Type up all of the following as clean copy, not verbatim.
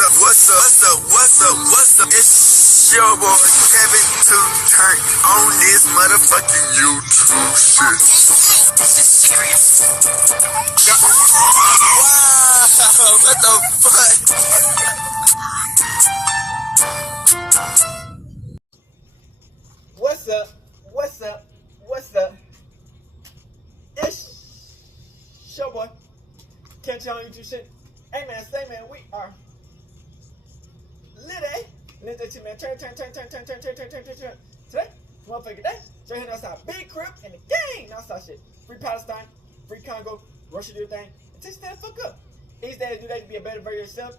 What's up? It's your boy Kevin to turn on this motherfucking YouTube shit. Wow, what the fuck? What's up? It's your boy Kevin on YouTube shit. Hey man, say man, we are lit, eh? Lanze to man, turn. Today, motherfucking day. So here outside, big crib and the gang. Outside shit. Free Palestine, free Congo, Russia do your thing. And just stand the fuck up. These days, do that to be a better version of yourself.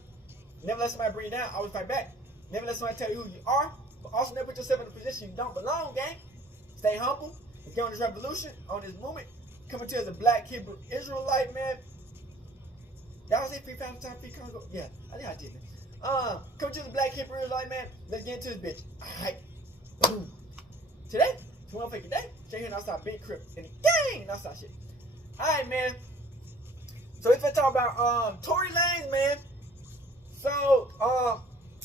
Never let somebody bring you down, always fight back. Never let somebody tell you who you are, but also never put yourself in a position you don't belong, gang. Stay humble. Let's get on this revolution, on this movement. Coming to you as a black Hebrew Israelite, man. That was it, free Palestine, free Congo. Yeah, I think I did that. Come to the black Hebrew Israelite, man. Let's get into this bitch. Alright. Boom. Today, it's one fucking day. Straight here outside big crib. And the gang outside shit. Alright, man. So if I talk about Tory Lanze, man. So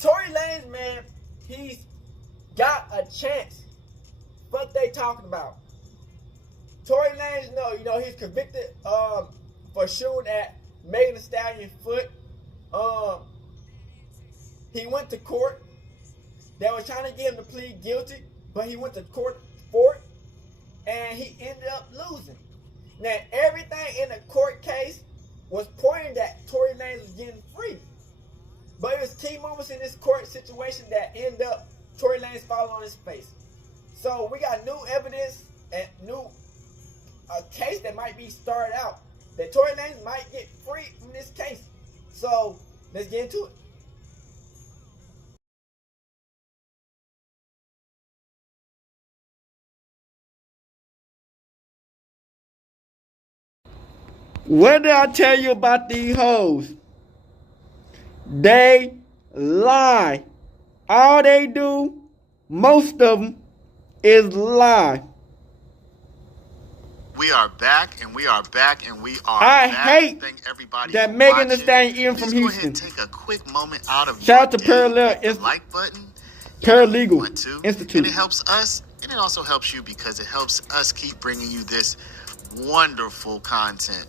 Tory Lanze, man, he's got a chance. What they talking about? Tory Lanze, you know, he's convicted for shooting at Megan Thee Stallion's foot. He went to court. They were trying to get him to plead guilty, but he went to court for it, and he ended up losing. Now, everything in the court case was pointing that Tory Lanze was getting free. But it was key moments in this court situation that end up Tory Lanze falling on his face. So we got new evidence and a case that might be started out that Tory Lanze might get free from this case. So let's get into it. What did I tell you about these hoes? They lie. All they do, most of them, is lie. We are back, and we are back, and we are I back. hate Thank everybody that for Megan Thee watching. Stallion even Please from go Houston. ahead and take a quick moment out of Shout out to your day, Parallel hit the like button. Paralegal To, Institute. and it helps us, and it also helps you because it helps us keep bringing you this wonderful content.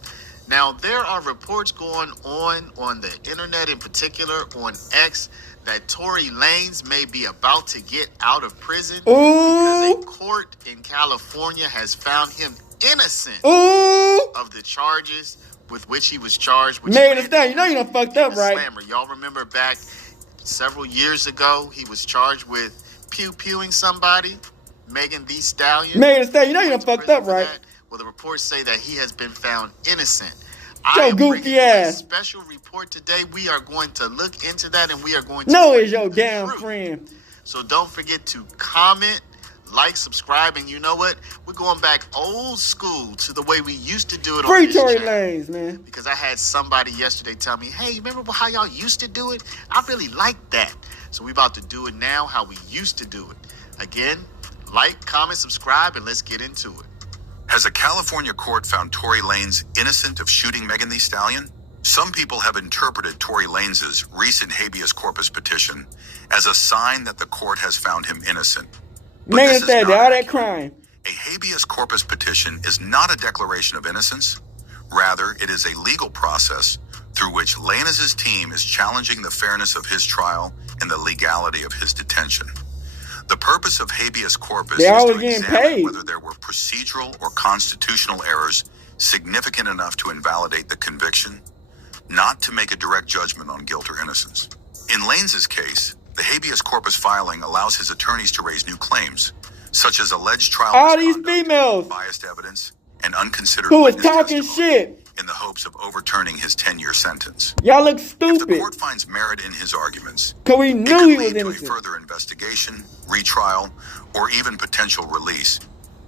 Now, there are reports going on the internet, in particular on X, that Tory Lanze may be about to get out of prison because a court in California has found him innocent of the charges with which he was charged. Megan Thee Stallion, you know you done fucked up, right? Slammer. Y'all remember back several years ago, he was charged with pew-pewing somebody, Megan Thee Stallion. Megan Thee Stallion, you know you done fucked up, right? Well, the reports say that he has been found innocent. Your goofy ass. A special report today. We are going to look into that, and we are going to No, it's your damn friend. So don't forget to comment, like, subscribe, and you know what? We're going back old school to the way we used to do it. Free on this Tory channel. Lanze, man. Because I had somebody yesterday tell me, hey, remember how y'all used to do it? I really like that. So we about to do it now how we used to do it. Again, like, comment, subscribe, and let's get into it. Has a California court found Tory Lanze innocent of shooting Megan Thee Stallion? Some people have interpreted Tory Lanze's recent habeas corpus petition as a sign that the court has found him innocent. Megan said all that crime. A habeas corpus petition is not a declaration of innocence. Rather, it is a legal process through which Lanze's team is challenging the fairness of his trial and the legality of his detention. The purpose of habeas corpus is to examine whether there were procedural or constitutional errors significant enough to invalidate the conviction, not to make a direct judgment on guilt or innocence. In Lanze's case, the habeas corpus filing allows his attorneys to raise new claims, such as alleged trial misconduct, biased evidence, and unconsidered witness testimony, in the hopes of overturning his 10-year sentence. Y'all look stupid. If the court finds merit in his arguments, because we knew he was innocent, it could lead to a further investigation, retrial, or even potential release.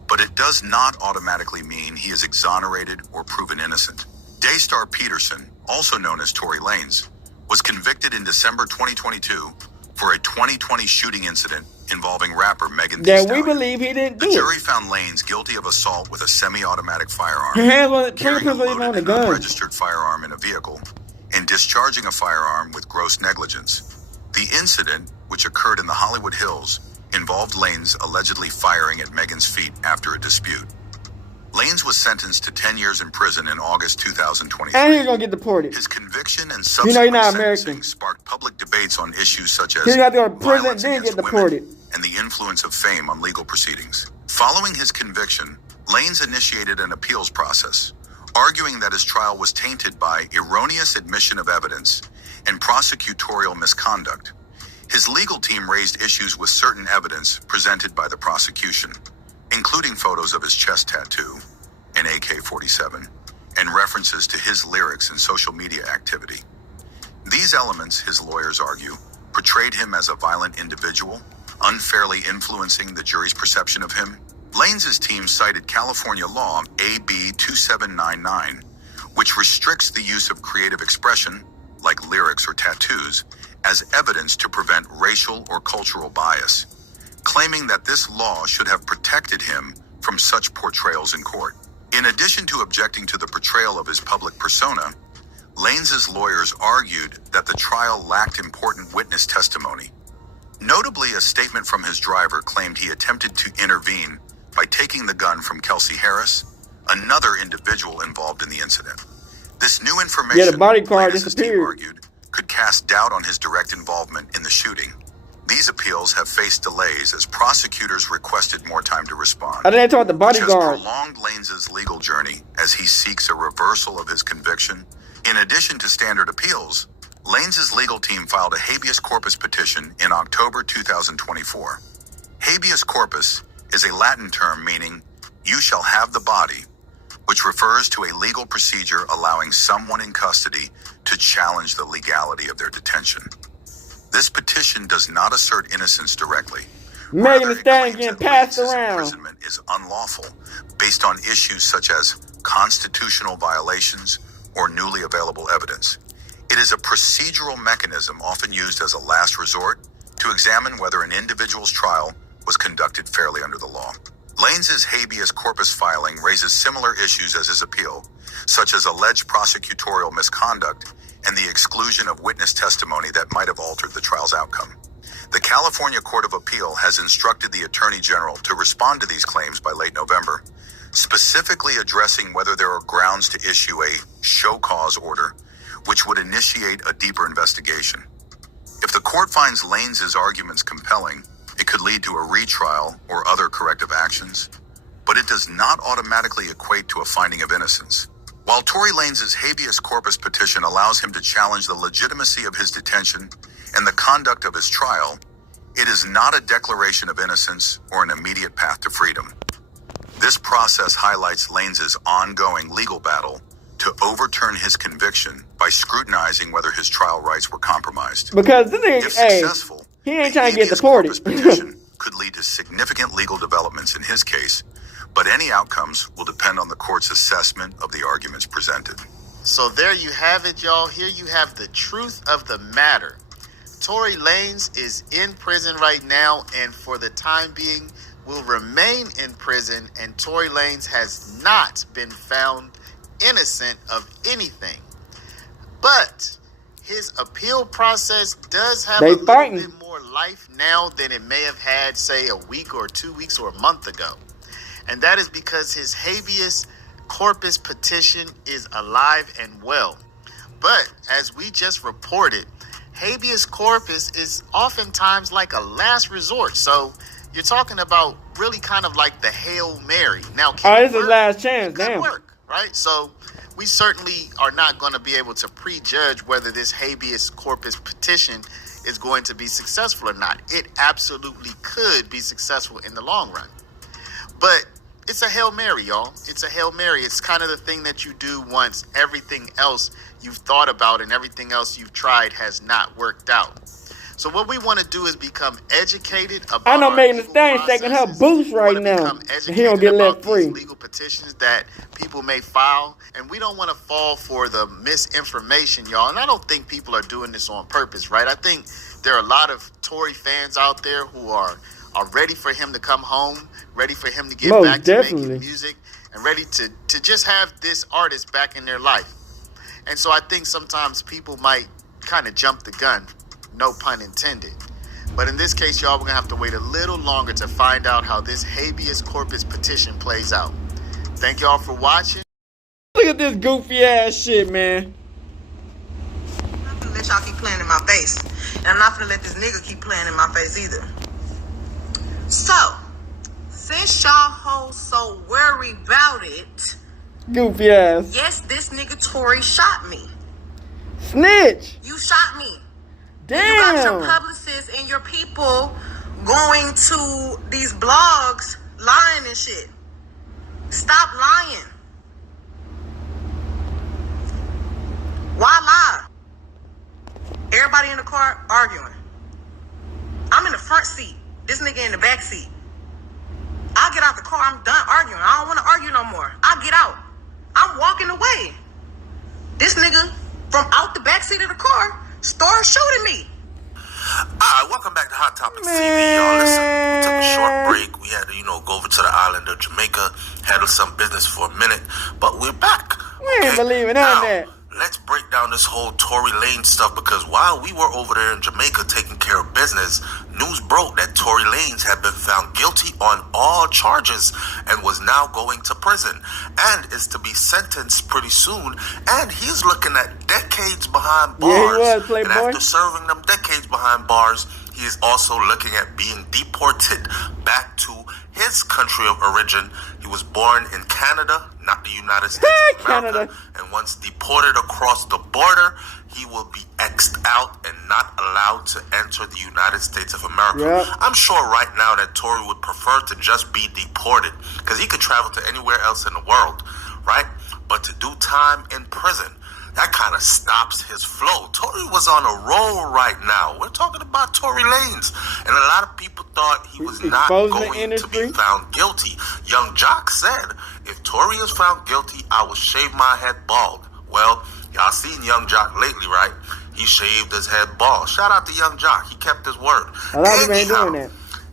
But it does not automatically mean he is exonerated or proven innocent. Daystar Peterson, also known as Tory Lanze, was convicted in December 2022 for a 2020 shooting incident involving rapper Megan Thee Stallion. We believe he didn't do it. The jury found Lanze guilty of assault with a semi-automatic firearm, her hands on the carrying a loaded on the and gun, unregistered firearm in a vehicle, and discharging a firearm with gross negligence. The incident, which occurred in the Hollywood Hills, involved Lanze allegedly firing at Megan's feet after a dispute. Lanze was sentenced to 10 years in prison in August 2023. And he's gonna get deported. His conviction and You're subsequent not sentencing American. sparked public debates on issues such as He's gonna go to prison, violence then against get women deported. and the influence of fame on legal proceedings. Following his conviction, Lanze initiated an appeals process, arguing that his trial was tainted by erroneous admission of evidence and prosecutorial misconduct. His legal team raised issues with certain evidence presented by the prosecution, including photos of his chest tattoo, an AK-47, and references to his lyrics and social media activity. These elements, his lawyers argue, portrayed him as a violent individual, unfairly influencing the jury's perception of him. Lanze's team cited California law AB 2799, which restricts the use of creative expression, like lyrics or tattoos, as evidence to prevent racial or cultural bias, claiming that this law should have protected him from such portrayals in court. In addition to objecting to the portrayal of his public persona, Lanze's lawyers argued that the trial lacked important witness testimony. Notably, a statement from his driver claimed he attempted to intervene by taking the gun from Kelsey Harris, another individual involved in the incident. This new information, Yeah, the bodyguard Lanze's disappeared. team argued, could cast doubt on his direct involvement in the shooting. These appeals have faced delays as prosecutors requested more time to respond, I didn't talk the which has bodyguard. prolonged Lanze's legal journey as he seeks a reversal of his conviction. In addition to standard appeals, Lanze's legal team filed a habeas corpus petition in October 2024. Habeas corpus is a Latin term meaning, "you shall have the body," which refers to a legal procedure allowing someone in custody to challenge the legality of their detention. This petition does not assert innocence directly. Megan Rather, Thee it Stallion claims getting that passed Lanze's around. imprisonment is unlawful based on issues such as constitutional violations or newly available evidence. It is a procedural mechanism often used as a last resort to examine whether an individual's trial was conducted fairly under the law. Lanze's habeas corpus filing raises similar issues as his appeal, such as alleged prosecutorial misconduct and the exclusion of witness testimony that might have altered the trial's outcome. The California Court of Appeal has instructed the Attorney General to respond to these claims by late November, specifically addressing whether there are grounds to issue a show cause order, which would initiate a deeper investigation. If the court finds Lanze's arguments compelling, it could lead to a retrial or other corrective actions, but it does not automatically equate to a finding of innocence. While Tory Lanze's habeas corpus petition allows him to challenge the legitimacy of his detention and the conduct of his trial, it is not a declaration of innocence or an immediate path to freedom. This process highlights Lanze's ongoing legal battle to overturn his conviction by scrutinizing whether his trial rights were compromised. Because this If nigga, hey, successful, he ain't the trying to get habeas deported. corpus petition could lead to significant legal developments in his case, but any outcomes will depend on the court's assessment of the arguments presented. So there you have it, y'all. Here you have the truth of the matter. Tory Lanze is in prison right now, and for the time being will remain in prison, and Tory Lanze has not been found innocent of anything. But his appeal process does have They a little fighting. bit more life now than it may have had, say, a week or 2 weeks or a month ago. And that is because his habeas corpus petition is alive and well. But as we just reported, habeas corpus is oftentimes like a last resort. So you're talking about really kind of like the Hail Mary. Now, can Oh, it this is work? last chance, It could damn. work, right? So we certainly are not going to be able to prejudge whether this habeas corpus petition is going to be successful or not. It absolutely could be successful in the long run. But it's a Hail Mary, y'all. It's a Hail Mary. It's kind of the thing that you do once everything else you've thought about and everything else you've tried has not worked out. So what we want to do is become educated about I know our Megan Thee legal Stallion taking her processes. boost We right wanna now. become And he educated don't get about left free. these legal petitions that people may file, and we don't want to fall for the misinformation, y'all. And I don't think people are doing this on purpose, right? I think there are a lot of Tory fans out there who are ready for him to come home, ready for him to get Most back to definitely. making music, and ready to just have this artist back in their life. And so I think sometimes people might kind of jump the gun, no pun intended. But in this case, y'all, we're going to have to wait a little longer to find out how this habeas corpus petition plays out. Thank y'all for watching. Look at this goofy ass shit, man. I'm not gonna let y'all keep playing in my face. And I'm not gonna let this nigga keep playing in my face either. So, since y'all hoes so worried about it, Goofy ass. yes, this nigga Tory shot me. Snitch. You shot me. Damn. You got your publicists and your people going to these blogs lying and shit. Stop lying. Why lie? Everybody in the car arguing. I'm in the front seat. This nigga in the back seat. I get out the car. I'm done arguing. I don't want to argue no more. I get out. I'm walking away. This nigga from out the back seat of the car started shooting me. Alright, welcome back to Hot Topics TV, y'all. Listen, we took a short break. We had to, go over to the island of Jamaica, handle some business for a minute, but we're back. We ain't believing now, that. let's break down this whole Tory Lanez stuff, because while we were over there in Jamaica taking care of business, news broke that Tory Lanez had been found guilty on all charges and was now going to prison and is to be sentenced pretty soon, and he's looking at decades behind bars. Yeah, he was, Playboy. And after serving them decades behind bars, he is also looking at being deported back to his country of origin. He was born in Canada, not the United States of America. Canada. And once deported across the border, he will be X'd out and not allowed to enter the United States of America. Yep. I'm sure right now that Tory would prefer to just be deported, because he could travel to anywhere else in the world, right? But to do time in prison, that kind of stops his flow. Tory was on a roll right now. We're talking about Tory Lanez. And a lot of people thought he was not going to be found guilty. Young Jock said, if Tory is found guilty, I will shave my head bald. Well, y'all seen Young Jock lately, right? He shaved his head bald. Shout out to Young Jock. He kept his word. A lot of people ain't doing that.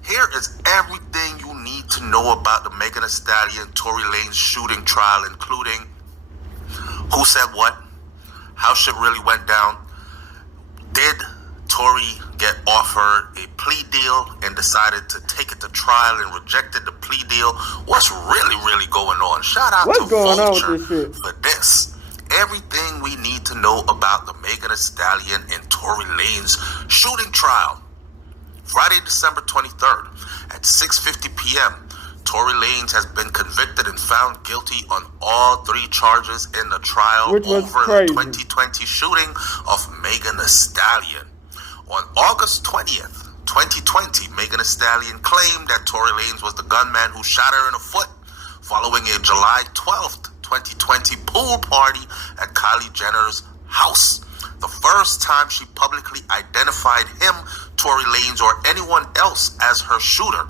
Here is everything you need to know about the Megan Thee Stallion Tory Lanez shooting trial, including who said what, how shit really went down. Did Tory get offered a plea deal and decided to take it to trial and rejected the plea deal? What's really going on? Shout out to Vulture for this. Everything we need to know about the Megan Thee Stallion and Tory Lanez shooting trial. Friday, December 23rd at 6:50 p.m., Tory Lanez has been convicted and found guilty on all 3 charges in the trial over the 2020 shooting of Megan Thee Stallion. On August 20th, 2020, Megan Thee Stallion claimed that Tory Lanez was the gunman who shot her in the foot following a July 12th, 2020 pool party at Kylie Jenner's house. The first time she publicly identified him, Tory Lanez, or anyone else as her shooter.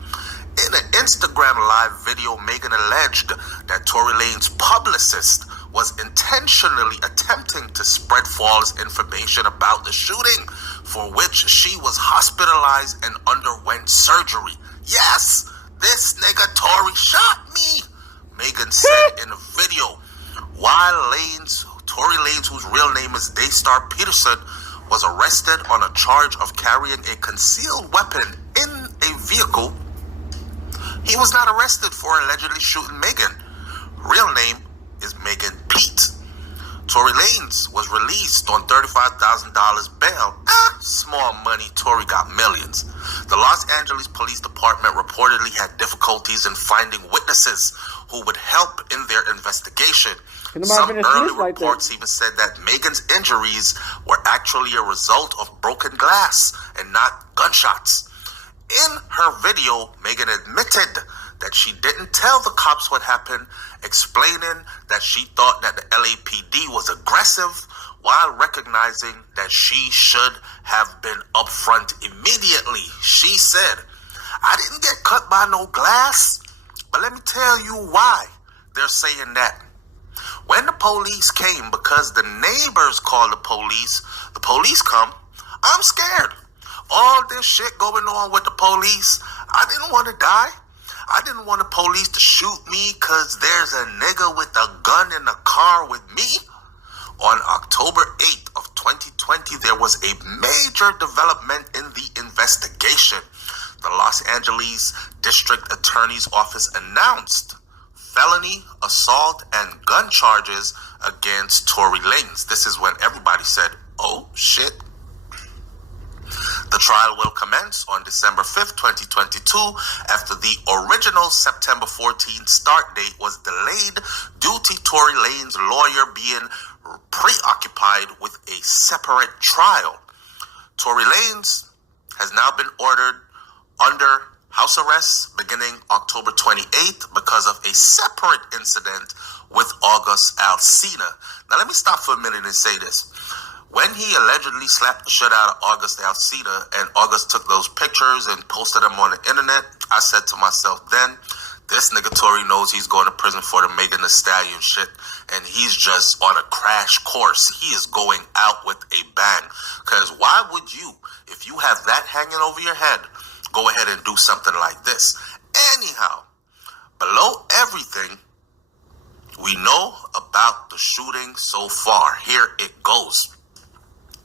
In an Instagram live video, Megan alleged that Tory Lanez's publicist was intentionally attempting to spread false information about the shooting, for which she was hospitalized and underwent surgery. Yes, this nigga Tory shot me, Megan said in a video. While Tory Lanez, whose real name is Daystar Peterson, was arrested on a charge of carrying a concealed weapon in a vehicle, he was not arrested for allegedly shooting Megan. Real name is Megan Pete. Tory Lanez was released on $35,000 bail. Small money. Tory got millions. The Los Angeles Police Department reportedly had difficulties in finding witnesses who would help in their investigation. Some early reports even said that Megan's injuries were actually a result of broken glass and not gunshots. In her video, Megan admitted that she didn't tell the cops what happened, explaining that she thought that the LAPD was aggressive while recognizing that she should have been upfront immediately. She said, I didn't get cut by no glass, but let me tell you why they're saying that. When the police came, because the neighbors called the police come, I'm scared. All this shit going on with the police, I didn't want to die. I didn't want the police to shoot me because there's a nigga with a gun in the car with me. On October 8th of 2020, there was a major development in the investigation. The Los Angeles District Attorney's Office announced felony, assault, and gun charges against Tory Lanze. This is when everybody said, oh shit. The trial will commence on December 5th, 2022, after the original September 14th start date was delayed due to Tory Lanez's lawyer being preoccupied with a separate trial. Tory Lanze has now been ordered under house arrest beginning October 28th because of a separate incident with August Alsina. Now let me stop for a minute and say this. When he allegedly slapped the shit out of August Alsina and August took those pictures and posted them on the internet, I said to myself then, this nigga Tory knows he's going to prison for the Megan Thee Stallion shit, and he's just on a crash course. He is going out with a bang. Because why would you, if you have that hanging over your head, go ahead and do something like this? Anyhow, below everything, we know about the shooting so far. Here it goes.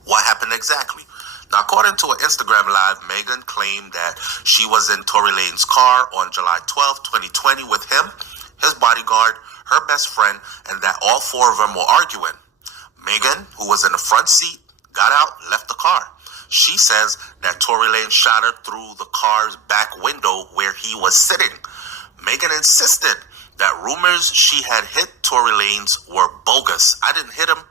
What happened exactly? Now, according to an Instagram Live, Megan claimed that she was in Tory Lanez's car on July 12, 2020 with him, his bodyguard, her best friend, and that all four of them were arguing. Megan, who was in the front seat, got out, left the car. She says that Tory Lanez shot her through the car's back window where he was sitting. Megan insisted that rumors she had hit Tory Lanez were bogus. I didn't hit him.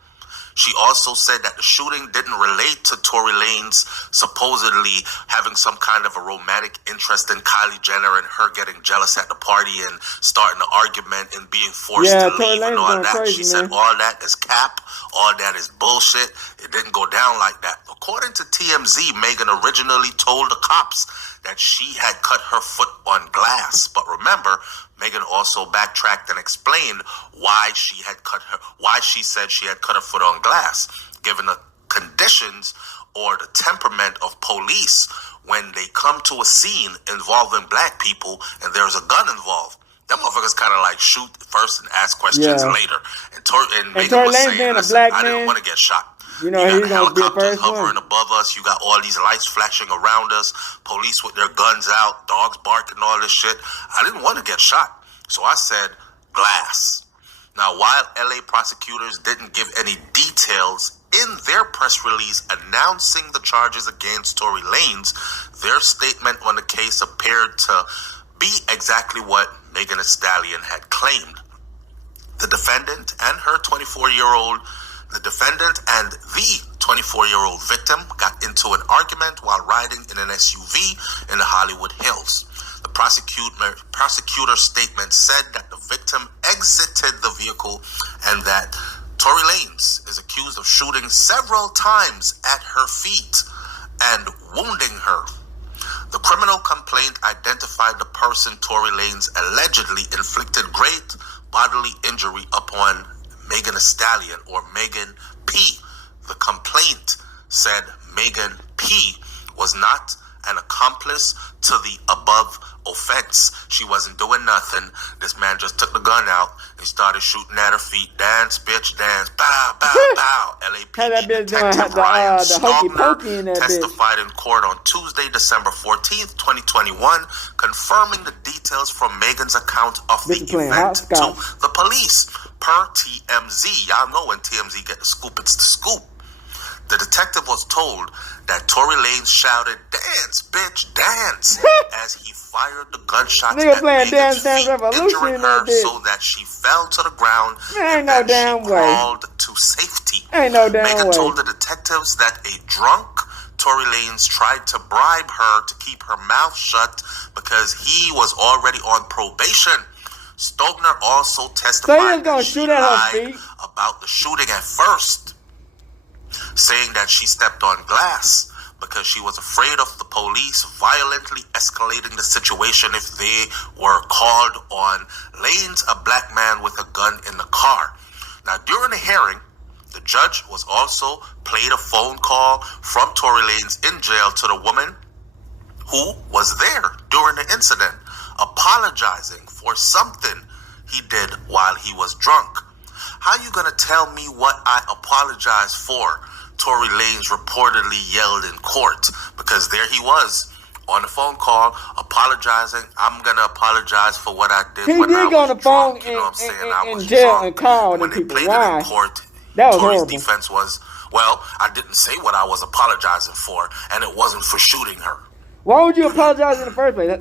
She also said that the shooting didn't relate to Tory Lanez supposedly having some kind of a romantic interest in Kylie Jenner and her getting jealous at the party and starting an argument and being forced to leave and all that. Crazy, she said all that is cap, all that is bullshit. It didn't go down like that. According to TMZ, Megan originally told the cops that she had cut her foot on glass. But remember, Megan also backtracked and explained why she said she had cut her foot on glass, given the conditions or the temperament of police when they come to a scene involving black people and there's a gun involved. Them motherfuckers kind of like shoot first and ask questions later. And Megan was saying, listen, I didn't want to get shot. You know, you he's got gonna be the helicopters first hovering one. above us. You got all these lights flashing around us. Police with their guns out. Dogs barking, all this shit. I didn't want to get shot. So I said, glass. Now, while LA prosecutors didn't give any details in their press release announcing the charges against Tory Lanez, their statement on the case appeared to be exactly what Megan Thee Stallion had claimed. The defendant and the 24-year-old victim got into an argument while riding in an SUV in the Hollywood Hills. The prosecutor's statement said that the victim exited the vehicle and that Tory Lanez is accused of shooting several times at her feet and wounding her. The criminal complaint identified the person Tory Lanez allegedly inflicted great bodily injury upon Megan Thee Stallion, or Megan P. The complaint said Megan P. was not an accomplice to the above offense. She wasn't doing nothing. This man just took the gun out and started shooting at her feet. Dance, bitch, dance. Bow, bow, bow. LAPD Detective Ryan Stogner testified in court on Tuesday, December 14th, 2021, confirming the details from Megan's account of the event to the police. Per TMZ. Y'all know when TMZ get the scoop, it's the scoop. The detective was told that Tory Lanez shouted, "Dance, bitch, dance," as he fired the gunshots at Megan's feet, injuring her so that she fell to the ground and then she crawled to safety. Megan told the detectives that a drunk Tory Lanez tried to bribe her to keep her mouth shut because he was already on probation. Stogner also testified that she lied about the shooting at first, saying that she stepped on glass because she was afraid of the police violently escalating the situation if they were called on Lanez, a black man with a gun in the car. Now, during the hearing, the judge was also played a phone call from Tory Lanez in jail to the woman who was there during the incident, apologizing for something he did while he was drunk. How you gonna tell me what I apologize for? Tory Lanez reportedly yelled in court, because there he was on the phone call apologizing. I'm gonna apologize for what I did when I was drunk. You know what I'm saying? I was jail drunk. and called When the they people. played Why? it in court, That was Tory's horrible. defense was, well, I didn't say what I was apologizing for, and it wasn't for shooting her. Why would you apologize in the first place?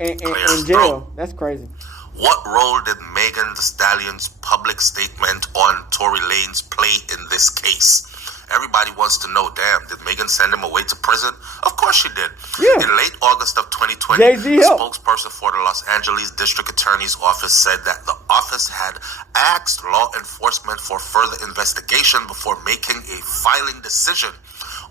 In Clear jail. throat. That's crazy. What role did Megan Thee Stallion's public statement on Tory Lanez play in this case? Everybody wants to know, damn, did Megan send him away to prison? Of course she did. Yeah. In late August of 2020, Jay-Z a helped. spokesperson for the Los Angeles District Attorney's Office said that the office had asked law enforcement for further investigation before making a filing decision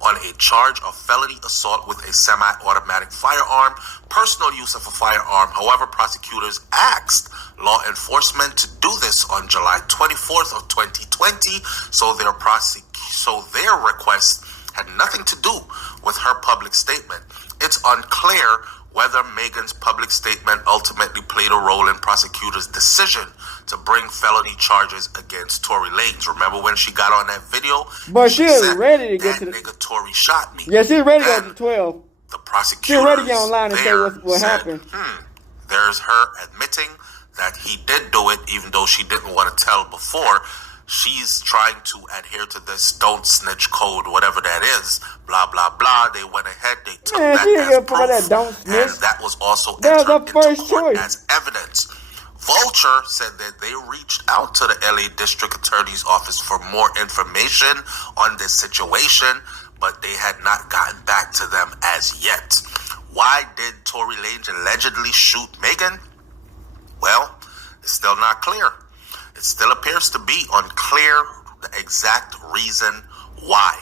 on a charge of felony assault with a semi-automatic firearm, personal use of a firearm. However, prosecutors asked law enforcement to do this on July 24th of 2020, so their request had nothing to do with her public statement. It's unclear whether Megan's public statement ultimately played a role in prosecutors' decision to bring felony charges against Tory Lanez. Remember when she got on that video? But she was ready to get that to the... nigga Tory shot me. Yeah, she was ready to And go to 12. the prosecutors She was ready to get online and say there what said, happened. There's her admitting that he did do it, even though she didn't want to tell before. She's trying to adhere to this don't snitch code, whatever that is, blah, blah, blah. They went ahead, they took Man, that she didn't as give a fuck about proof, that don't snitch. and that was also That was her entered into first court choice. as evidence. Vulture said that they reached out to the LA District Attorney's Office for more information on this situation, but they had not gotten back to them as yet. Why did Tory Lanez allegedly shoot Megan? Well, it's still not clear. It still appears to be unclear the exact reason why.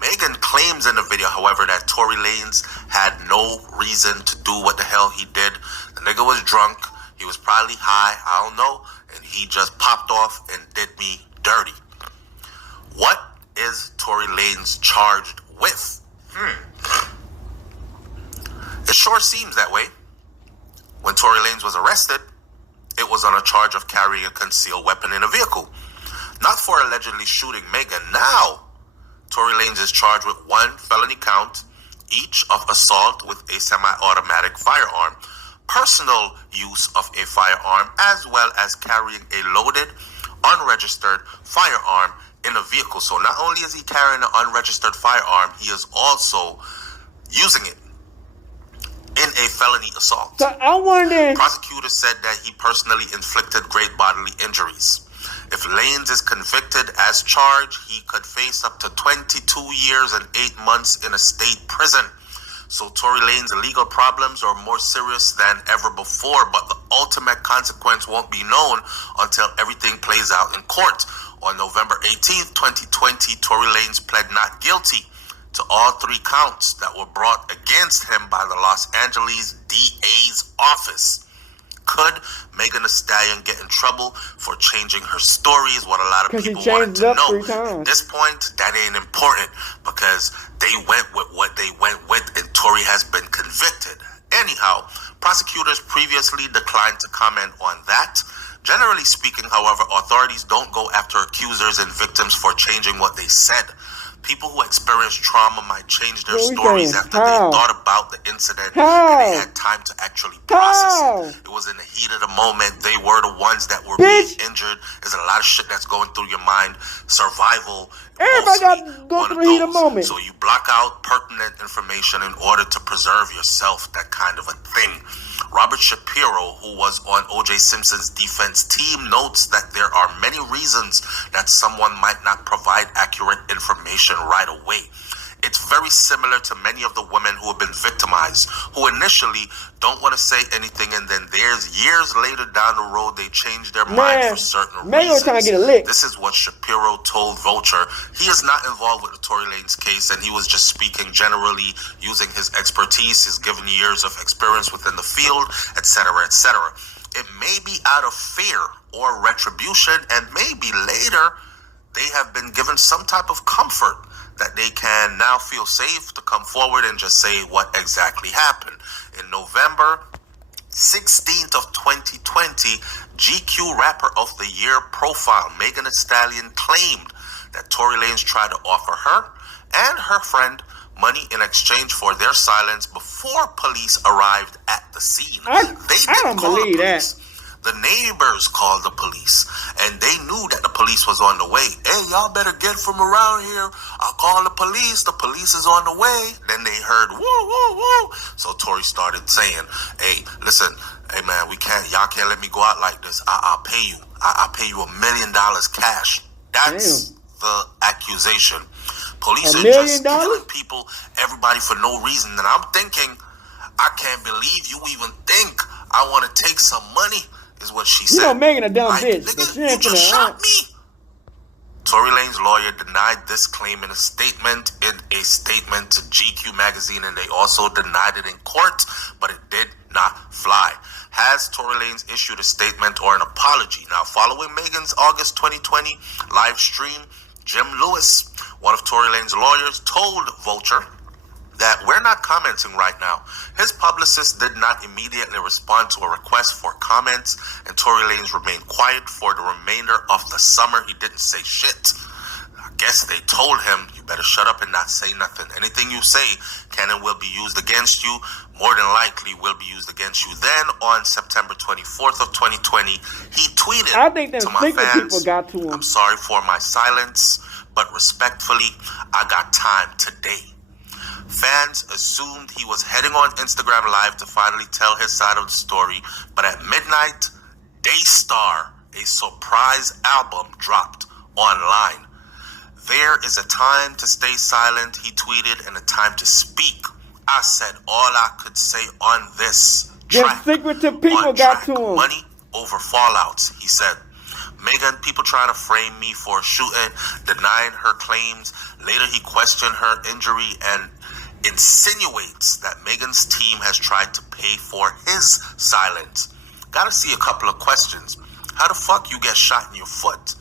Megan claims in the video, however, that Tory Lanez had no reason to do what the hell he did. The nigga was drunk. He was probably high. I don't know. And he just popped off and did me dirty. What is Tory Lanez charged with? It sure seems that way. When Tory Lanez was arrested, it was on a charge of carrying a concealed weapon in a vehicle, not for allegedly shooting Megan. Now, Tory Lanez is charged with one felony count, each of assault with a semi-automatic firearm, personal use of a firearm, as well as carrying a loaded, unregistered firearm in a vehicle. So not only is he carrying an unregistered firearm, he is also using it in a felony assault. So I wonder... Prosecutors said that he personally inflicted great bodily injuries. If Lanze is convicted as charged, he could face up to 22 years and 8 months in a state prison. So Tory Lanez's legal problems are more serious than ever before, but the ultimate consequence won't be known until everything plays out in court. On November 18th, 2020, Tory Lanez pled not guilty to all 3 counts that were brought against him by the Los Angeles DA's office. Could Megan Thee Stallion get in trouble for changing her story is what a lot of people wanted to know. At this point, that ain't important because they went with what they went with and Tory has been convicted. Anyhow, prosecutors previously declined to comment on that. Generally speaking, however, authorities don't go after accusers and victims for changing what they said. People who experience trauma might change their stories after they thought about the incident and they had time to actually process it. It was in the heat of the moment. They were the ones that were being injured. There's a lot of shit that's going through your mind. Survival. Everybody got to go through the heat of the moment. So you block out pertinent information in order to preserve yourself, that kind of a thing. Robert Shapiro, who was on O.J. Simpson's defense team, notes that there are many reasons that someone might not provide accurate information right away. It's very similar to many of the women who have been victimized, who initially don't want to say anything, and then there's years later down the road, they change their mind for certain reasons. Trying to get a lick. This is what Shapiro told Vulture. He is not involved with the Tory Lanez case, and he was just speaking generally, using his expertise, his given years of experience within the field, etc., etc. It may be out of fear or retribution, and maybe later they have been given some type of comfort that they can now feel safe to come forward and just say what exactly happened. In November, 16th of 2020, GQ Rapper of the Year profile Megan Thee Stallion claimed that Tory Lanez tried to offer her and her friend money in exchange for their silence before police arrived at the scene. I don't believe that. The neighbors called the police, and they knew that the police was on the way. Hey, y'all better get from around here. I'll call the police. The police is on the way. Then they heard, woo, woo, woo. So Tory started saying, hey, listen, hey, man, y'all can't let me go out like this. I'll pay you. I'll pay you $1 million cash. That's the accusation. Police are just killing people, everybody for no reason. And I'm thinking, I can't believe you even think I want to take some money. Is what she said. You know Megan a dumb bitch, nigga, but she ain't you just gonna shot me. Tory Lanez's lawyer denied this claim in a statement to GQ magazine, and they also denied it in court, but it did not fly. Has Tory Lanez issued a statement or an apology? Now, following Megan's August 2020 live stream, Jim Lewis, one of Tory Lanez's lawyers, told Vulture that we're not commenting right now. His publicist did not immediately respond to a request for comments, and Tory Lanez remained quiet for the remainder of the summer. He didn't say shit. I guess they told him, you better shut up and not say nothing. Anything you say can and will be used against you, more than likely will be used against you. Then on September 24th of 2020, he tweeted, I think them to my fans, people got to him. I'm sorry for my silence, but respectfully, I got time today. Fans assumed he was heading on Instagram Live to finally tell his side of the story, but at midnight, Daystar, a surprise album, dropped online. There is a time to stay silent, he tweeted, and a time to speak. I said all I could say on this track. The secretive people got to him. Money over fallouts, he said. Megan, people trying to frame me for a shooting, denying her claims. Later, he questioned her injury and insinuates that Megan's team has tried to pay for his silence. Gotta see a couple of questions. How the fuck you get shot in your foot?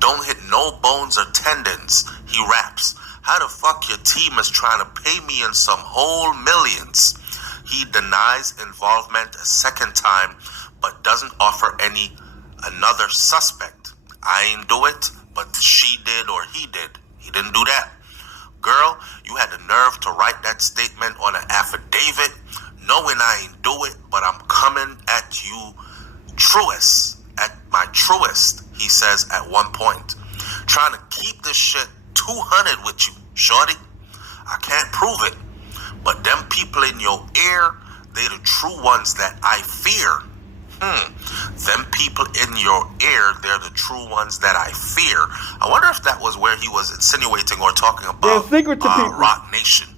Don't hit no bones or tendons, he raps. How the fuck your team is trying to pay me in some whole millions? He denies involvement a second time, but doesn't offer another suspect. I ain't do it, but she did or he did. He didn't do that. Girl, you had the nerve to write that statement on an affidavit, knowing I ain't do it, but I'm coming at you at my truest, he says at one point. Trying to keep this shit 200 with you, shorty. I can't prove it, but them people in your ear, they the true ones that I fear. Them people in your ear, they're the true ones that I fear. I wonder if that was where he was insinuating or talking about Rock Nation.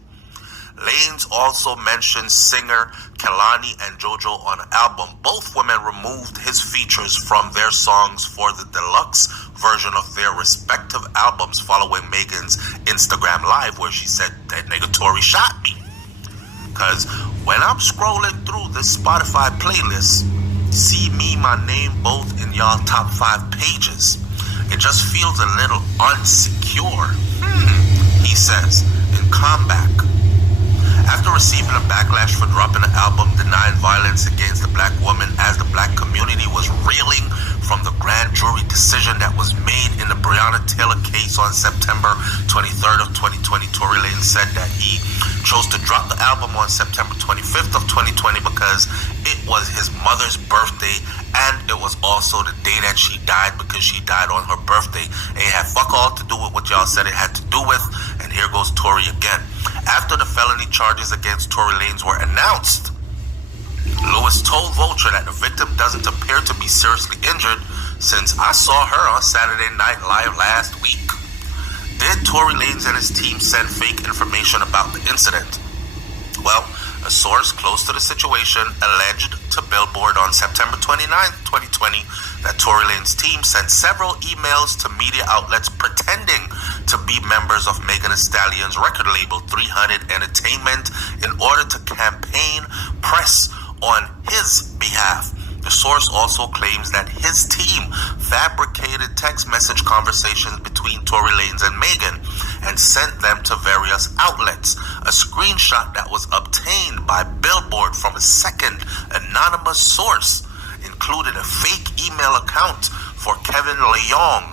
Lanez also mentioned singer Kehlani and JoJo on an album. Both women removed his features from their songs for the deluxe version of their respective albums following Megan's Instagram Live, where she said that nigga Tory shot me. Because when I'm scrolling through this Spotify playlist, see me, my name, both in y'all top 5 pages. It just feels a little unsecure, he says in comeback. After receiving a backlash for dropping an album denying violence against the black woman as the black community was reeling from the grand jury decision that was made in the Breonna Taylor case on September 23rd of 2020, Tory Lanez said that he chose to drop the album on September 25th of 2020 because it was his mother's birthday and it was also the day that she died because she died on her birthday. It had fuck all to do with what y'all said it had to do with, and here goes Tory again. After the felony charges against Tory Lanez were announced, Lewis told Vulture that the victim doesn't appear to be seriously injured since I saw her on Saturday Night Live last week. Did Tory Lanez and his team send fake information about the incident? Well, a source close to the situation alleged to Billboard on September 29th, 2020, that Tory Lanez's team sent several emails to media outlets pretending to be members of Megan Thee Stallion's record label 300 Entertainment in order to campaign press on his behalf. The source also claims that his team fabricated text message conversations between Tory Lanez and Megan and sent them to various outlets. A screenshot that was obtained by Billboard from a second anonymous source included a fake email account for Kevin Leong,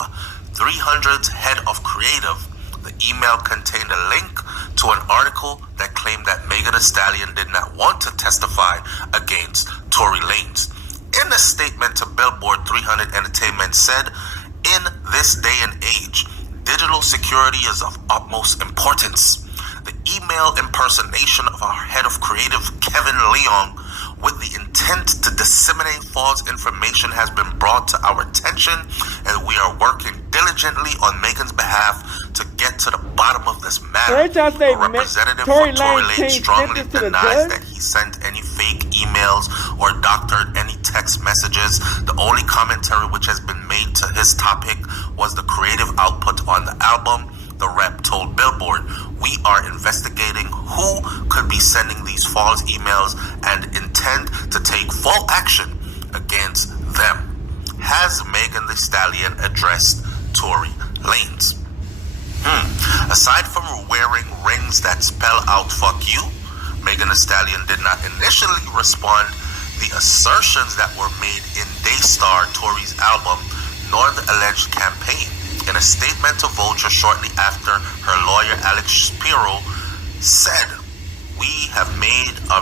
300's head of creative. The email contained a link to an article that claimed that Megan Thee Stallion did not want to testify against Tory Lanez. In a statement to Billboard, 300 Entertainment said, "In this day and age, digital security is of utmost importance. The email impersonation of our head of creative, Kevin Leong, with the intent to disseminate false information has been brought to our attention, and we are working diligently on Megan's behalf to get to the bottom of this matter." A representative for Tory Lanez strongly denies that he sent any fake emails or doctored any text messages. The only commentary which has been made to his topic was the creative output on the album. The rep told Billboard, "We are investigating who could be sending these false emails and intend to take full action against them." Has Megan Thee Stallion addressed Tory Lanez? Aside from wearing rings that spell out "fuck you," Megan Thee Stallion did not initially respond the assertions that were made in Daystar, Tory's album, nor the alleged campaign. In a statement to Vulture shortly after, her lawyer Alex Spiro said, "We have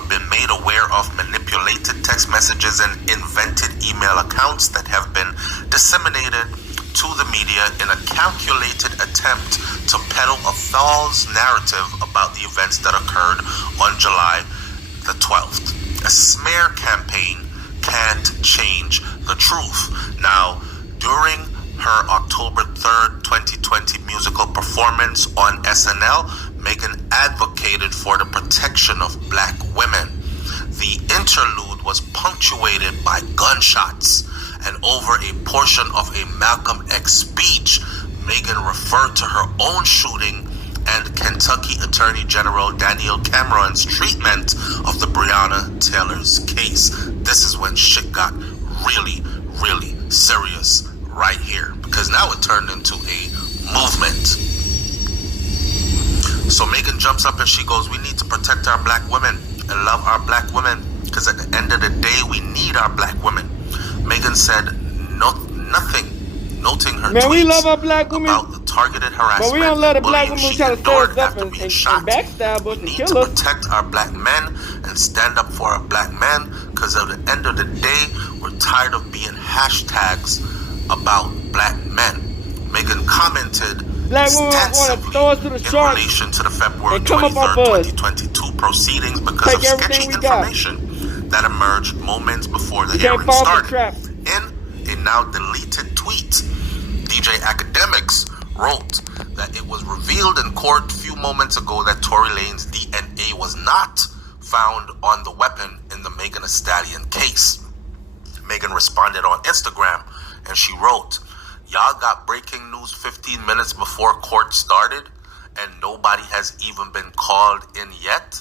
been made aware of manipulated text messages and invented email accounts that have been disseminated to the media in a calculated attempt to peddle a false narrative about the events that occurred on July the 12th. A smear campaign can't change the truth." Now, during her October 3rd, 2020 musical performance on SNL, Megan advocated for the protection of black women. The interlude was punctuated by gunshots, and over a portion of a Malcolm X speech, Megan referred to her own shooting and Kentucky Attorney General Daniel Cameron's treatment of the Breonna Taylor's case. This is when shit got really, really serious right here, because now it turned into a movement. So Megan jumps up and she goes, "We need to protect our black women and love our black women, because at the end of the day, we need our black women." Megan said nothing, noting her tweets we love our black women about the targeted harassment but we don't let a black woman she try to endured stand up after and being shot. backstab us We and need kill to us. protect our black men and stand up for our black men, because at the end of the day, we're tired of being hashtags about black men. Megan commented Black women want to throw us to the in sharks relation to the February and come up 23rd, our butts. 2022 proceedings because Take of everything sketchy we got. information that emerged moments before the You can't hearing fall for started. traps. In a now deleted tweet, DJ Academics wrote that it was revealed in court a few moments ago that Tory Lanez's DNA was not found on the weapon in the Megan Thee Stallion case. Megan responded on Instagram and she wrote, "Y'all got breaking news 15 minutes before court started and nobody has even been called in yet?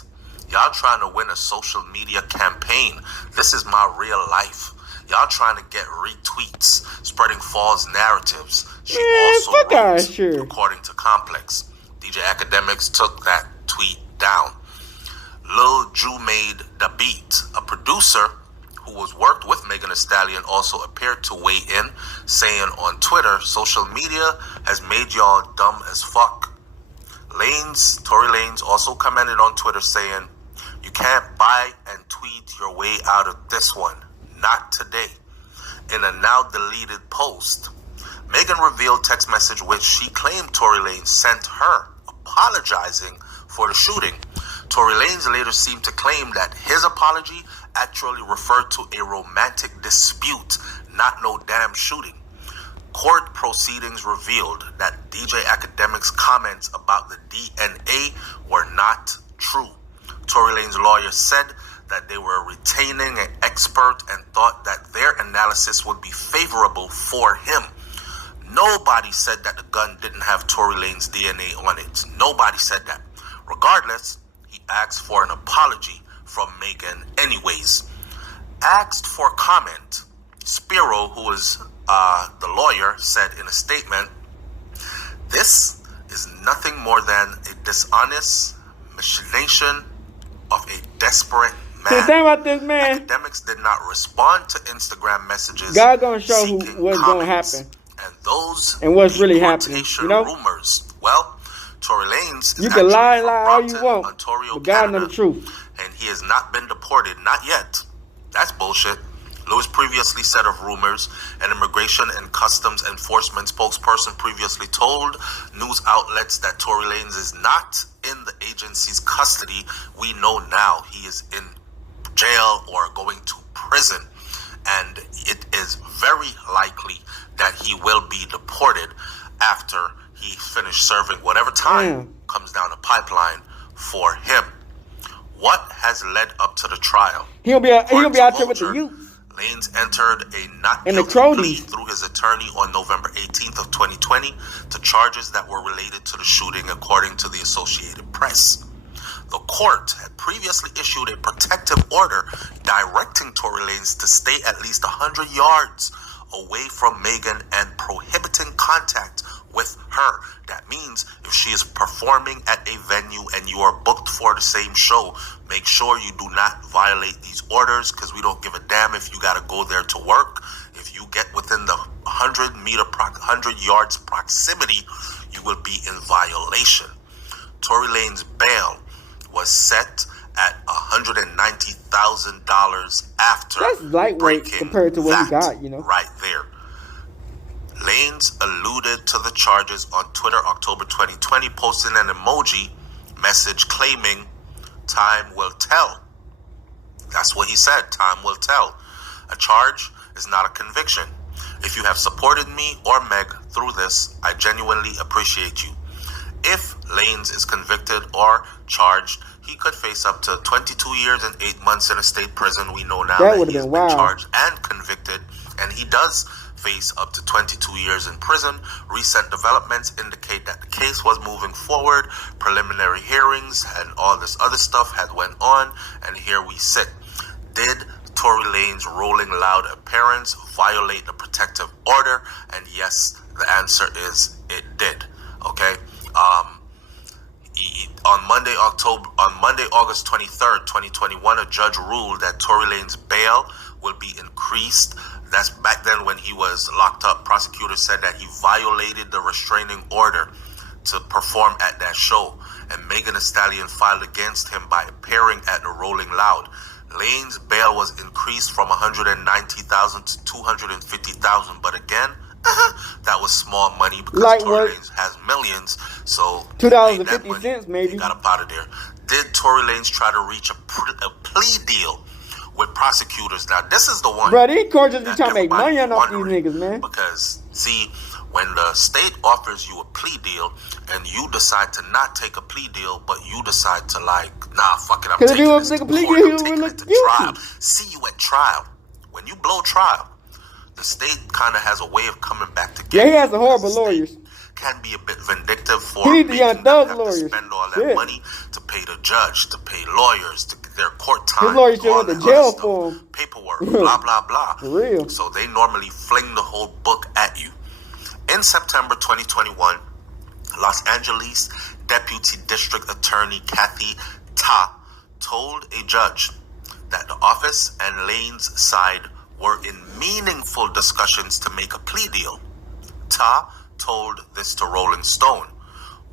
Y'all trying to win a social media campaign. This is my real life. Y'all trying to get retweets, spreading false narratives." She also wrote, according to Complex. DJ Academics took that tweet down. Lil Ju made the beat. A producer who was worked with Megan Thee Stallion also appeared to weigh in, saying on Twitter, "Social media has made y'all dumb as fuck." Tory Lanez also commented on Twitter saying, "You can't buy and tweet your way out of this one. Not today." In a now deleted post, Megan revealed text message which she claimed Tory Lanez sent her, apologizing for the shooting. Tory Lanez later seemed to claim that his apology actually referred to a romantic dispute, not no damn shooting. Court proceedings revealed that DJ Academics' comments about the DNA were not true. Tory Lanez's lawyer said that they were retaining an expert and thought that their analysis would be favorable for him. Nobody said that the gun didn't have Tory Lanez's DNA on it. Nobody said that. Regardless, he asked for an apology from Megan anyways. Asked for comment, Spiro, who is the lawyer, said in a statement, "This is nothing more than a dishonest machination of a desperate man. Think about this, man. Academics did not respond to Instagram messages. God gonna show seeking what's gonna comments, happen and those and what's really happening. deportation You know, rumors. Well, Tory Lanez is you can lie from all you Floatin, want, Ontario, but God Canada, know the truth. and he has not been deported, not yet. That's bullshit." Lewis previously said of rumors. An Immigration and Customs Enforcement spokesperson previously told news outlets that Tory Lanez is not in the agency's custody. "We know now he is in jail or going to prison, and it is very likely that he will be deported after he finished serving whatever time comes down the pipeline for him." What has led up to the trial? He'll be out there with the Vulture, youth. Lanze entered a not And the guilty plea cronies. through his attorney on November 18th of 2020 to charges that were related to the shooting, according to the Associated Press. The court had previously issued a protective order directing Tory Lanez to stay at least 100 yards away from Megan and prohibiting contact with her. That means if she is performing at a venue and you are booked for the same show, make sure you do not violate these orders, because we don't give a damn if you got to go there to work. If you get within the 100 yards proximity, you will be in violation. Tory Lanez's bail was set at $190,000 after That's lightweight breaking compared to what he that got, you know. right there. Lanze alluded to the charges on Twitter October 2020, posting an emoji message claiming, "Time will tell." That's what he said, "Time will tell." A charge is not a conviction. If you have supported me or Meg through this, I genuinely appreciate you. If Lanze is convicted or charged, he could face up to 22 years and 8 months in a state prison. We know now that would've he's been been wild. charged and convicted, and he does face up to 22 years in prison. Recent developments indicate that the case was moving forward. Preliminary hearings and all this other stuff had went on, and here we sit. Did Tory Lanez's Rolling Loud appearance violate the protective order? And yes, the answer is it did. Okay. On Monday, August 23rd, 2021, a judge ruled that Tory Lanez's bail will be increased. That's back then when he was locked up. Prosecutors said that he violated the restraining order to perform at that show, and Megan Thee Stallion filed against him by appearing at the Rolling Loud. Lanez's bail was increased from $190,000 to $250,000, but again, that was small money because Tory Lanez has millions, so $2.50 maybe. He got up out of there. Did Tory Lanez try to reach a plea deal with prosecutors? Now, this is the one. Bro, these courts just be that trying to make money everybody's off these wondering, niggas, man. Because, see, when the state offers you a plea deal and you decide to not take a plea deal, but you decide to, like, nah, fuck it, I'm taking this to court, I'm taking it to trial. See you at trial. When you blow trial, the state kind of has a way of coming back to get you. Yeah, he has some horrible lawyers. Can be a bit vindictive for He making Young them Thug have lawyers. to spend all that Shit. money to pay the judge, to pay lawyers, to get their court time. His lawyers should all went to that jail other stuff, for him. paperwork, blah, blah, blah. For real. So they normally fling the whole book at you. In September 2021, Los Angeles Deputy District Attorney Kathy Ta told a judge that the office and Lanez's side were in meaningful discussions to make a plea deal. Ta told this to Rolling Stone.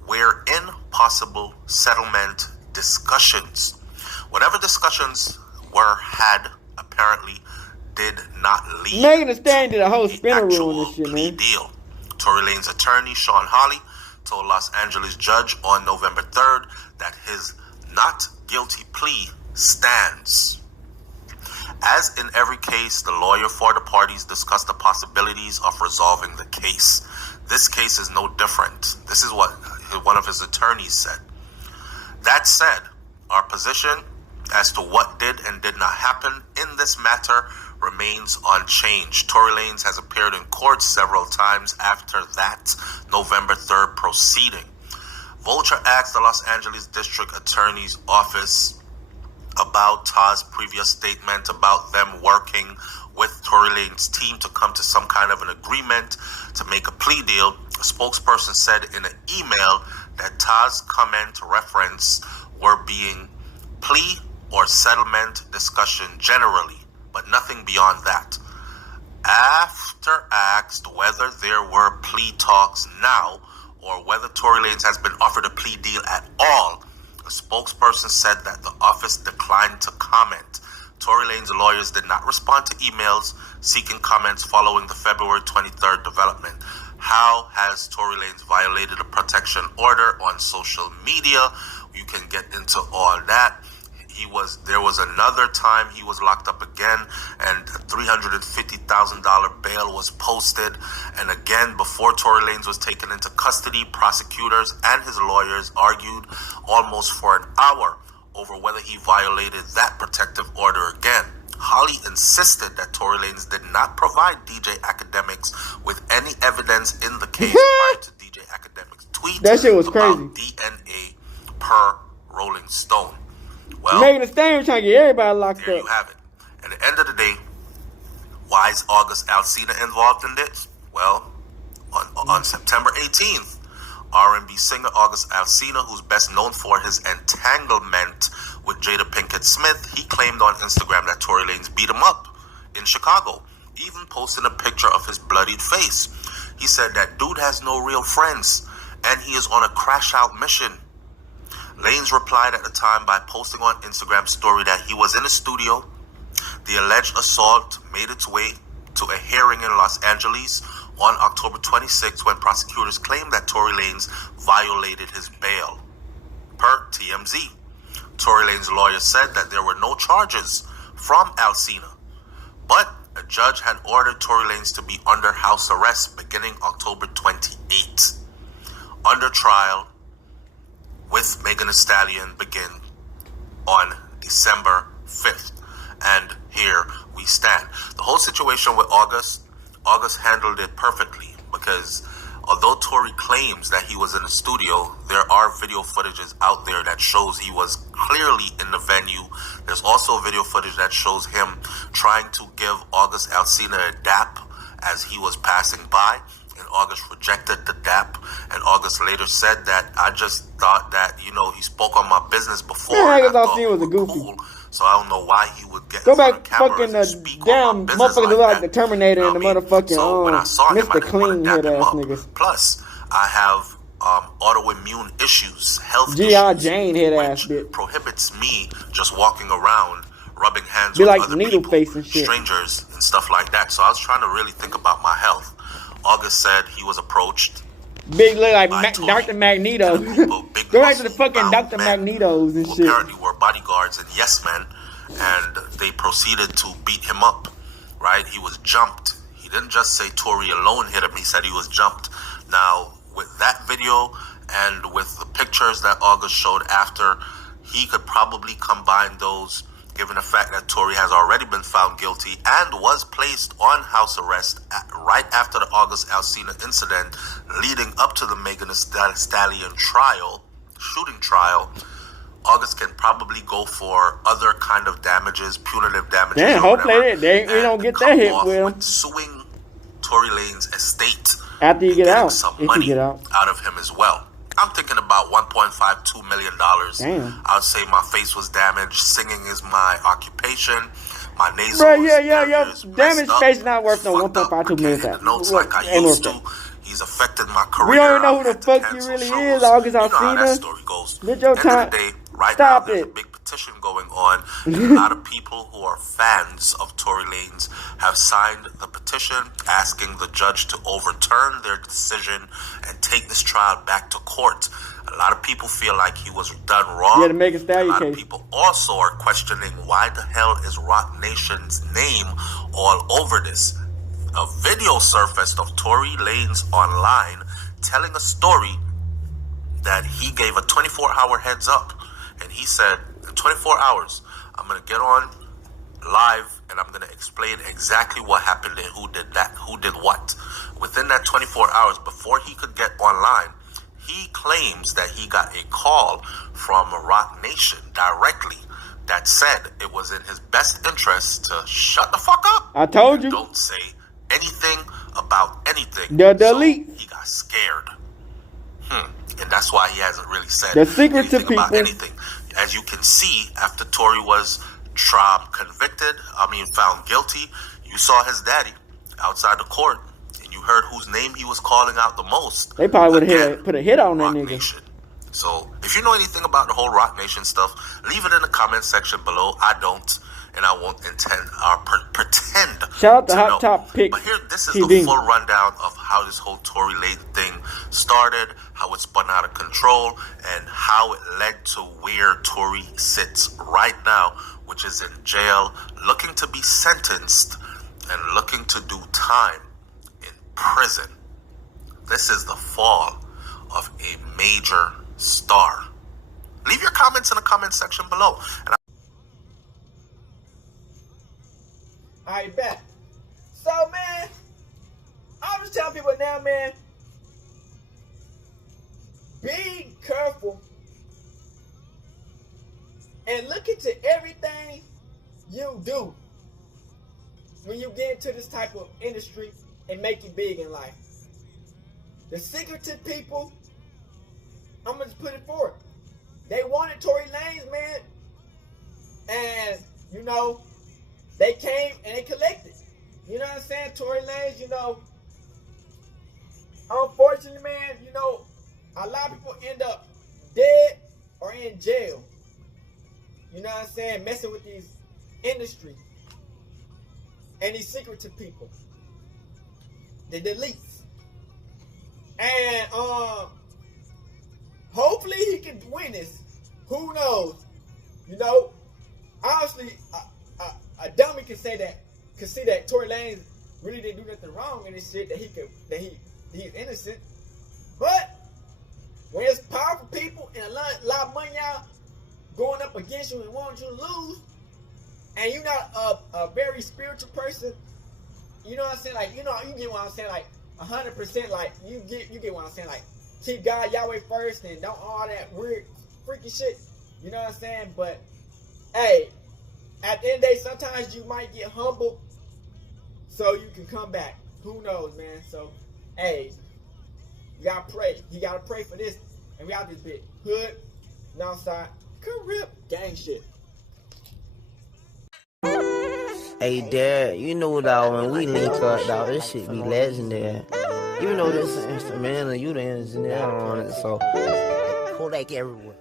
We're in possible settlement discussions. Whatever discussions were had, apparently did not lead Megan Thee Stallion did a whole to spinner the rule on actual this shit, plea man. deal. Tory Lanez's attorney, Sean Hawley, told Los Angeles judge on November 3rd that his not guilty plea stands. As in every case, the lawyer for the parties discussed the possibilities of resolving the case. This case is no different. This is what one of his attorneys said. That said, our position as to what did and did not happen in this matter remains unchanged. Tory Lanez has appeared in court several times after that November 3rd proceeding. Vulture asked the Los Angeles District Attorney's Office about Ta's previous statement about them working with Tory Lanez's team to come to some kind of an agreement to make a plea deal. A spokesperson said in an email that Ta's comment reference were being plea or settlement discussion generally, but nothing beyond that. After asked whether there were plea talks now or whether Tory Lanez has been offered a plea deal at all, a spokesperson said that the office declined to comment. Tory Lanez's lawyers did not respond to emails seeking comments following the February 23rd development. How has Tory Lanez violated a protection order on social media? You can get into all that. There was another time he was locked up again, and a $350,000 bail was posted. And again, before Tory Lanez was taken into custody, prosecutors and his lawyers argued almost for an hour over whether he violated that protective order again. Holly insisted that Tory Lanez did not provide DJ Academics with any evidence in the case prior to DJ Academics' tweet That shit was about crazy. DNA per Rolling Stone. Well, Megan Thee Stallion trying to get everybody locked there up. you have it. At the end of the day, why is August Alsina involved in this? Well, on September 18th, R&B singer August Alsina, who's best known for his entanglement with Jada Pinkett Smith, he claimed on Instagram that Tory Lanez beat him up in Chicago, even posting a picture of his bloodied face. He said that dude has no real friends, and he is on a crash-out mission. Lanez replied at the time by posting on Instagram story that he was in a studio. The alleged assault made its way to a hearing in Los Angeles on October 26 when prosecutors claimed that Tory Lanez violated his bail. Per TMZ, Tory Lanez's lawyer said that there were no charges from Alsina, but a judge had ordered Tory Lanez to be under house arrest beginning October 28. Under trial with Megan Thee Stallion begin on December 5th. And here we stand. The whole situation with August handled it perfectly because although Tory claims that he was in the studio, there are video footages out there that shows he was clearly in the venue. There's also video footage that shows him trying to give August Alsina a dap as he was passing by. And August rejected the dap, and August later said that I just thought that, he spoke on my business before. Man, and I thought thought he was a goofy. cool, so I don't know why he would get Go in front back, of cameras fucking and the speak damn on my business motherfucker look like the that. Terminator You and the know what I mean? motherfucking So when I saw him, I Mr. didn't want Clean to dap head him ass up. niggas. Plus, I have autoimmune issues, health G.I. issues, Jane head ass which bitch. prohibits me just walking around rubbing hands Be with like other needle people, face and shit. strangers and stuff like that. So I was trying to really think about my health. August said he was approached Big look like by Tory Dr. Magneto. and a group of big Go back to the muscle-bound fucking Dr. men Magnetos and who shit. apparently were bodyguards and yes men, and they proceeded to beat him up, right? He was jumped. He didn't just say Tory alone hit him, he said he was jumped. Now, with that video and with the pictures that August showed after, he could probably combine those, given the fact that Tory has already been found guilty and was placed on house arrest right after the August Alsina incident leading up to the Megan Thee Stallion shooting trial. August can probably go for other kind of damages, punitive damages. Damn, or hopefully whatever, they don't get that come hit off with him. suing Tory Lanez's estate After you and get getting out. some If you money get out. of him as well. I'm thinking about $1.52 million. Damn. I would say my face was damaged. Singing is my occupation. My nasal Bro, yeah. is Damaged messed face up, not worth no fucked up. 1.52 million. I can't hit the notes like I Ain't used worth to. that. He's affected my career. We don't even know who I've the had to fuck he cancel really shows. is, August You know how that Alsina. story goes. Get your End time. of the day, right Stop now, there's it. a big petition going on. And a lot of people who are fans of Tory Lanez have signed the petition asking the judge to overturn their decision and take this trial back to court. A lot of people feel like he was done wrong. Yeah, the Megan Thee Stallion A lot case. of people also are questioning why the hell is Roc Nation's name all over this. A video surfaced of Tory Lanez online telling a story that he gave a 24-hour heads up. And he said, in 24 hours, I'm going to get on live and I'm going to explain exactly what happened and who did that, who did what. Within that 24 hours, before he could get online, he claims that he got a call from Roc Nation directly that said it was in his best interest to shut the fuck up. I told you. Don't say anything about anything. The delete. So he got scared. And that's why he hasn't really said The secret to anything about people. anything. As you can see, after Tory was found guilty, you saw his daddy outside the court, and you heard whose name he was calling out the most. They probably would have put a hit on that Roc nigga. Nation. So, if you know anything about the whole Roc Nation stuff, leave it in the comment section below. I don't, and I won't pretend. Shout out to to Hot know. Top Pick But here, this is TV. the full rundown of how this whole Tory Lanez thing started, how it spun out of control, and how it led to where Tory sits right now, which is in jail, looking to be sentenced and looking to do time in prison. This is the fall of a major star. Leave your comments in the comment section below. And Alright, back. So, man, I'm just telling people now, man, be careful and look into everything you do when you get into this type of industry and make it big in life. The secretive people, I'm going to put it forward. They wanted Tory Lanez, man, and, you know, they came and they collected. You know what I'm saying? Tory Lanez, you know, unfortunately, man, you know, a lot of people end up dead or in jail. You know what I'm saying? Messing with these industry and these secretive people. The deletes. And hopefully he can win this. Who knows? You know, honestly, a dummy can say that, can see that Tory Lanez really didn't do nothing wrong in this shit, that he's innocent. But when it's powerful people and a lot of money out going up against you and wanting you to lose, and you're not a very spiritual person, you know what I'm saying? Like, you know, you get what I'm saying? Like 100%, like you get what I'm saying? Like, keep God Yahweh first and don't all that weird freaky shit. You know what I'm saying? But hey, at the end of the day, sometimes you might get humble so you can come back. Who knows, man? So, hey, you gotta pray. You gotta pray for this. And we out this bit. Hood, Northside, Carib, gang shit. Hey, Dad, you know, dog, when we link up, dog, this shit be legendary. You know this instrumental, you the engineer on it, so Kodak everywhere.